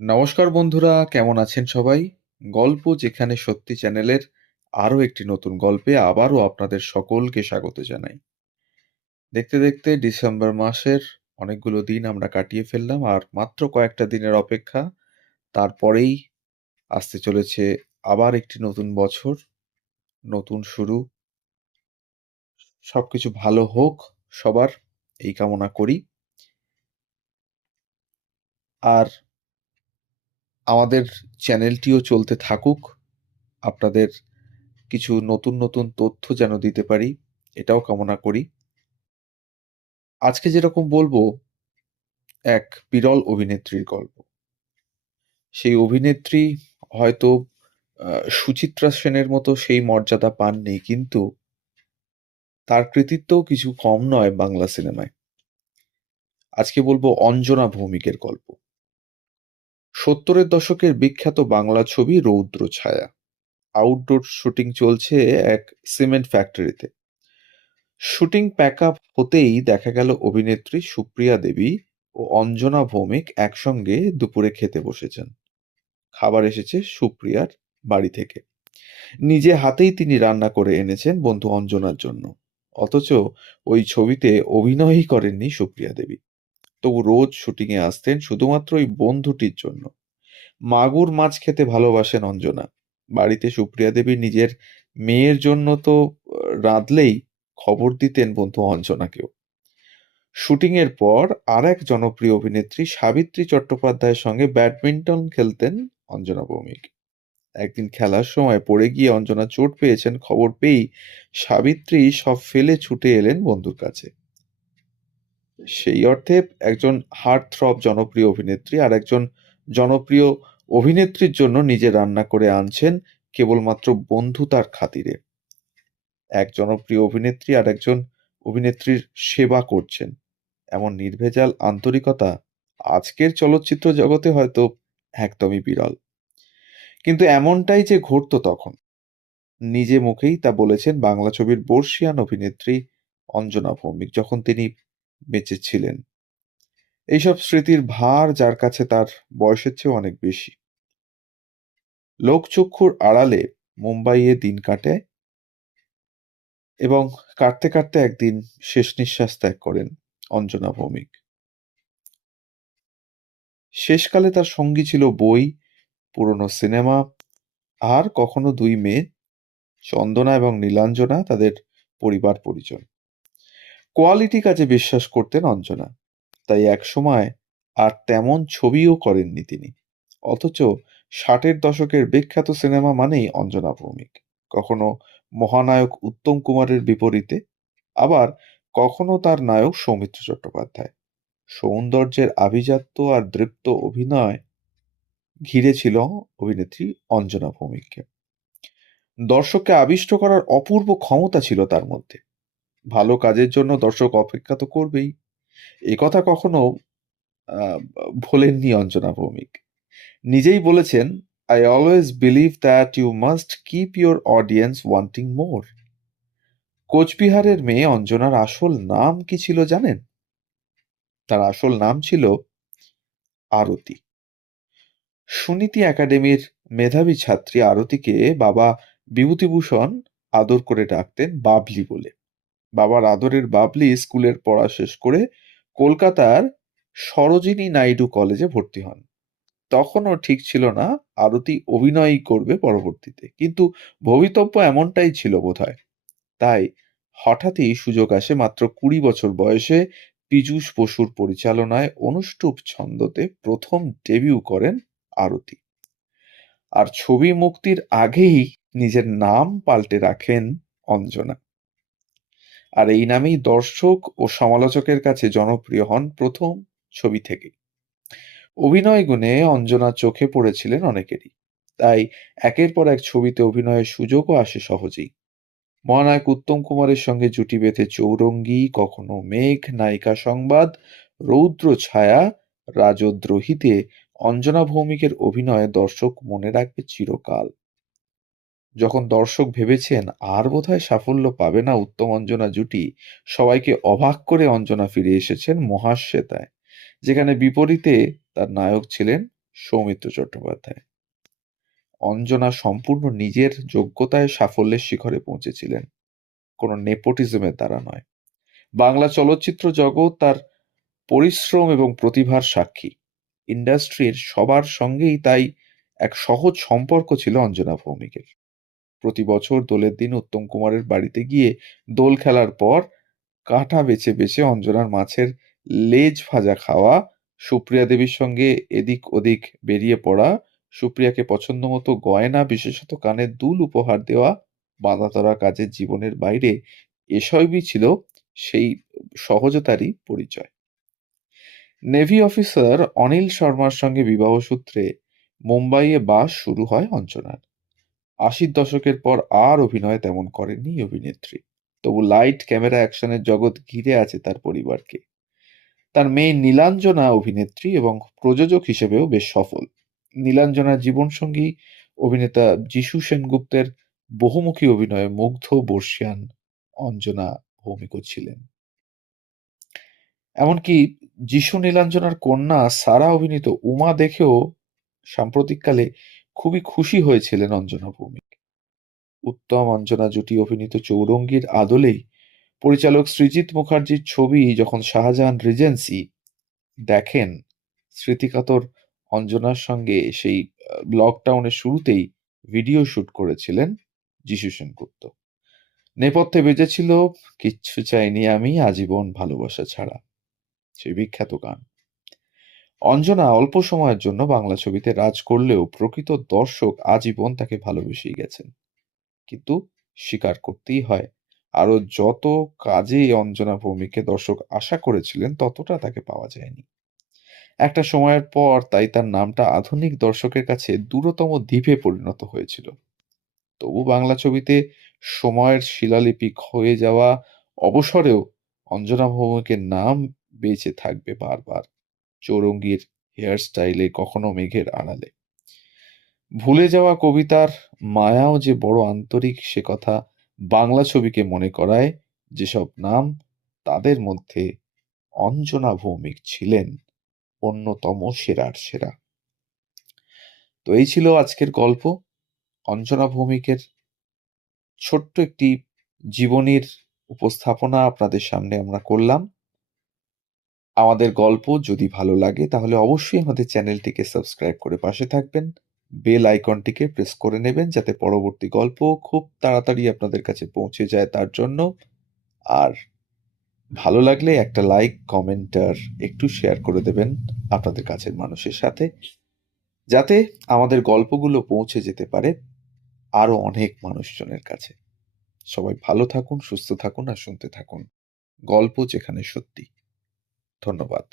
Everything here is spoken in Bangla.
নমস্কার বন্ধুরা, কেমন আছেন সবাই? গল্প যেখানে সত্যি চ্যানেলের আরও একটি নতুন গল্পে আবারও আপনাদের সকলকে স্বাগত জানাই। দেখতে দেখতে ডিসেম্বর মাসের অনেকগুলো দিন আমরা কাটিয়ে ফেললাম, আর মাত্র কয়েকটা দিনের অপেক্ষা, তারপরেই আসতে চলেছে আবার একটি নতুন বছর, নতুন শুরু। সবকিছু ভালো হোক সবার, এই কামনা করি। আর আমাদের চ্যানেলটিও চলতে থাকুক, আপনাদের কিছু নতুন নতুন তথ্য যেন দিতে পারি, এটাও কামনা করি। আজকে যেরকম বলবো, এক বিরল অভিনেত্রীর গল্প। সেই অভিনেত্রী হয়তো সুচিত্রা সেনের মতো সেই মর্যাদা পাননি, কিন্তু তার কৃতিত্বও কিছু কম নয় বাংলা সিনেমায়। আজকে বলবো অঞ্জনা ভৌমিকের গল্প। 70-এর দশকের বিখ্যাত বাংলা ছবি রৌদ্র ছায়া। আউটডোর শুটিং চলছে এক সিমেন্ট ফ্যাক্টরিতে। শুটিং প্যাক আপ হতেই দেখা গেল অভিনেত্রী সুপ্রিয়া দেবী ও অঞ্জনা ভৌমিক একসঙ্গে দুপুরে খেতে বসেছেন। খাবার এসেছে সুপ্রিয়ার বাড়ি থেকে। নিজে হাতেই তিনি রান্না করে এনেছেন বন্ধু অঞ্জনার জন্য। অথচ ওই ছবিতে অভিনয়ই করেননি সুপ্রিয়া দেবী। তবু রোজ শুটিংয়ে আসতেন শুধুমাত্র ওই বন্ধুটির জন্য। মাগুর মাছ খেতে ভালোবাসেন অঞ্জনা। বাড়িতে সুপ্রিয়া দেবী নিজের মেয়ের জন্য তো রাঁধলেই খবর দিতেন বন্ধু অঞ্জনাকেও। শুটিংয়ের পর আর এক জনপ্রিয় অভিনেত্রী সাবিত্রী চট্টোপাধ্যায়ের সঙ্গে ব্যাডমিন্টন খেলতেন অঞ্জনা ভৌমিক। একদিন খেলার সময় পড়ে গিয়ে অঞ্জনা চোট পেয়েছেন খবর পেয়েই সাবিত্রী সব ফেলে ছুটে এলেন বন্ধুর কাছে। সেই অর্থে একজন হার্টথ্রব জনপ্রিয় অভিনেত্রী আর একজন জনপ্রিয় অভিনেত্রীর জন্য নিজে রান্না করে আনছেন কেবলমাত্র বন্ধুতার খাতিরে। এক জনপ্রিয় অভিনেত্রী আর একজন অভিনেত্রীর সেবা করছেন, এমন নির্ভেজাল আন্তরিকতা আজকের চলচ্চিত্র জগতে হয়তো একদমই বিরল। কিন্তু এমনটাই যে ঘটতো তখন, নিজে মুখেই তা বলেছেন বাংলা ছবির বর্ষিয়ান অভিনেত্রী অঞ্জনা ভৌমিক, যখন তিনি বেঁচে ছিলেন। এইসব স্মৃতির ভার যার কাছে তার বয়সের চেয়েও অনেক বেশি। লোকচক্ষুর আড়ালে মুম্বাইয়ে দিন কাটে এবং কাটতে কাটতে একদিন শেষ নিঃশ্বাস ত্যাগ করেন অঞ্জনা ভৌমিক। শেষকালে তার সঙ্গী ছিল বই, পুরনো সিনেমা, আর কখনো দুই মেয়ে, চন্দনা এবং নীলাঞ্জনা, তাদের পরিবার পরিজন। কোয়ালিটি কাজে বিশ্বাস করতেন অঞ্জনা, তাই একসময় আর তেমন ছবিও করেননি তিনি। অথচ 60-এর দশকের বিখ্যাত সিনেমা মানেই অঞ্জনা ভৌমিক। কখনো মহানায়ক উত্তম কুমারের বিপরীতে, আবার কখনো তার নায়ক সৌমিত্র চট্টোপাধ্যায়। সৌন্দর্যের আভিজাত্য আর দৃপ্ত অভিনয় ঘিরে ছিল অভিনেত্রী অঞ্জনা ভৌমিককে। দর্শককে আবিষ্ট করার অপূর্ব ক্ষমতা ছিল তার মধ্যে। ভালো কাজের জন্য দর্শক অপেক্ষা তো করবেই, এ কথা কখনো আহ, ভোলেননি অঞ্জনা ভৌমিক। নিজেই বলেছেন, I always believe that you must keep your audience wanting more. কোচবিহারের মেয়ে অঞ্জনার আসল নাম কি ছিল জানেন? তার আসল নাম ছিল আরতি। সুনীতি একাডেমির মেধাবী ছাত্রী আরতিকে বাবা বিভূতিভূষণ আদর করে ডাকতেন বাবলি বলে। বাবার আদরের বাবলি স্কুলের পড়া শেষ করে কলকাতার সরোজিনী নাইডু কলেজে ভর্তি হন। তখনও ঠিক ছিল না আরতি অভিনয়ই করবে পরবর্তীতে, কিন্তু ভবিতব্য এমনটাই ছিল বোধহয়। তাই হঠাৎই সুযোগ আসে মাত্র 20 বছর বয়সে পীযূষ বসুর পরিচালনায় অনুষ্টুপ ছন্দতে প্রথম ডেবিউ করেন আরতি। আর ছবি মুক্তির আগেই নিজের নাম পাল্টে রাখেন অঞ্জনা। আর এই নামেই দর্শক ও সমালোচকের কাছে জনপ্রিয় হন প্রথম ছবি থেকেই। অভিনয় গুণে অঞ্জনা চোখে পড়েছিলেন অনেকেরই, তাই একের পর এক ছবিতে অভিনয়ের সুযোগও আসে সহজেই। মহানায়ক উত্তম কুমারের সঙ্গে জুটি বেঁধে চৌরঙ্গী, কখনো মেঘ, নায়িকা সংবাদ, রৌদ্র ছায়া, রাজদ্রোহীতে অঞ্জনা ভৌমিকের অভিনয়ে দর্শক মনে রাখবে চিরকাল। যখন দর্শক ভেবেছেন আর বোধহয় সাফল্য পাবে না উত্তম অঞ্জনা জুটি, সবাইকে অবাক করে অঞ্জনা ফিরে এসেছেন মহাশ্বেতায়, যেখানে বিপরীতে তার নায়ক ছিলেন সৌমিত্র চট্টোপাধ্যায়। অঞ্জনা সম্পূর্ণ নিজের যোগ্যতায় সাফল্যের শিখরে পৌঁছেছিলেন, কোনো নেপোটিজমের দ্বারা নয়। বাংলা চলচ্চিত্র জগৎ তার পরিশ্রম এবং প্রতিভার সাক্ষী। ইন্ডাস্ট্রির সবার সঙ্গেই তাই এক সহজ সম্পর্ক ছিল অঞ্জনা ভৌমিকের। প্রতি বছর দোলের দিন উত্তম কুমারের বাড়িতে গিয়ে দোল খেলার পর কাঁটা বেছে বেছে অঞ্জনার মাছের লেজ ভাজা খাওয়া, সুপ্রিয়া দেবীর সঙ্গে এদিক ওদিক বেরিয়ে পড়া, সুপ্রিয়াকে পছন্দ মতো গয়না বিশেষত কানের দুল উপহার দেওয়া, বাঁধাধরা কাজের জীবনের বাইরে এসবই ছিল সেই সহজতারই পরিচয়। নেভি অফিসার অনিল শর্মার সঙ্গে বিবাহ সূত্রে মুম্বাইয়ে বাস শুরু হয় অঞ্জনার। ৮০ দশকের পর আর অভিনয় তেমন করেননি এই অভিনেত্রী। তবু লাইট ক্যামেরা অ্যাকশনের জগৎ ঘিরে আছে তার পরিবারকে। তার মেয়ে নীলাঞ্জনা অভিনেত্রী এবং প্রযোজক হিসেবেও বেশ সফল। নীলাঞ্জনার জীবনসঙ্গী অভিনেতা যিশু সেনগুপ্তের বহুমুখী অভিনয়ে মুগ্ধ বর্ষিয়ান অঞ্জনা ভৌমিকও ছিলেন। এমনকি যিশু নীলাঞ্জনার কন্যা সারা অভিনীত উমা দেখেও সাম্প্রতিককালে খুবই খুশি হয়েছিলেন অঞ্জনা ভৌমিক। উত্তম অঞ্জনা জুটি অভিনীত চৌরঙ্গীর আদলেই পরিচালক সৃজিত মুখার্জির ছবি যখন শাহজাহান রিজেন্সি দেখেন, স্মৃতিকাতর অঞ্জনার সঙ্গে সেই লকডাউনের শুরুতেই ভিডিও শুট করেছিলেন যিশু সেনগুপ্ত। নেপথ্যে বেজেছিল কিচ্ছু চাইনি আমি আজীবন ভালোবাসা ছাড়া, সেই বিখ্যাত গান। অঞ্জনা অল্প সময়ের জন্য বাংলা ছবিতে রাজ করলেও প্রকৃত দর্শক আজীবন তাকে ভালোবেসেই গেছেন। কিন্তু স্বীকার করতেই হয়, আরো যত কাজে অঞ্জনা ভৌমিককে দর্শক আশা করেছিলেন ততটা তাকে পাওয়া যায়নি। একটা সময়ের পর তাই তার নামটা আধুনিক দর্শকের কাছে দূরতম দ্বীপে পরিণত হয়েছিল। তবু বাংলা ছবিতে সময়ের শিলালিপি হয়ে যাওয়া অবসরেও অঞ্জনা ভৌমিকের নাম বেঁচে থাকবে বারবার, চৌরঙ্গীর হেয়ার স্টাইলে, কখনো মেঘের আড়ালে। ভুলে যাওয়া কবিতার মায়াও যে বড় আন্তরিক সে কথা বাংলা ছবিকে মনে করায় যেসব নাম, তাদের মধ্যে অঞ্জনা ভৌমিক ছিলেন অন্যতম সেরার সেরা। তো এই ছিল আজকের গল্প। অঞ্জনা ভৌমিকের ছোট্ট একটি জীবনীর উপস্থাপনা আপনাদের সামনে আমরা করলাম। আমাদের গল্প যদি ভালো লাগে তাহলে অবশ্যই আমাদের চ্যানেলটিকে সাবস্ক্রাইব করে পাশে থাকবেন, বেল আইকনটিকে প্রেস করে নেবেন যাতে পরবর্তী গল্প খুব তাড়াতাড়ি আপনাদের কাছে পৌঁছে যায় তার জন্য। আর ভালো লাগলে একটা লাইক, কমেন্ট আর একটু শেয়ার করে দেবেন আপনাদের কাছের মানুষের সাথে, যাতে আমাদের গল্পগুলো পৌঁছে যেতে পারে আরো অনেক মানুষজনের কাছে। সবাই ভালো থাকুন, সুস্থ থাকুন আর শুনতে থাকুন গল্প যেখানে সত্যি। ধন্যবাদ।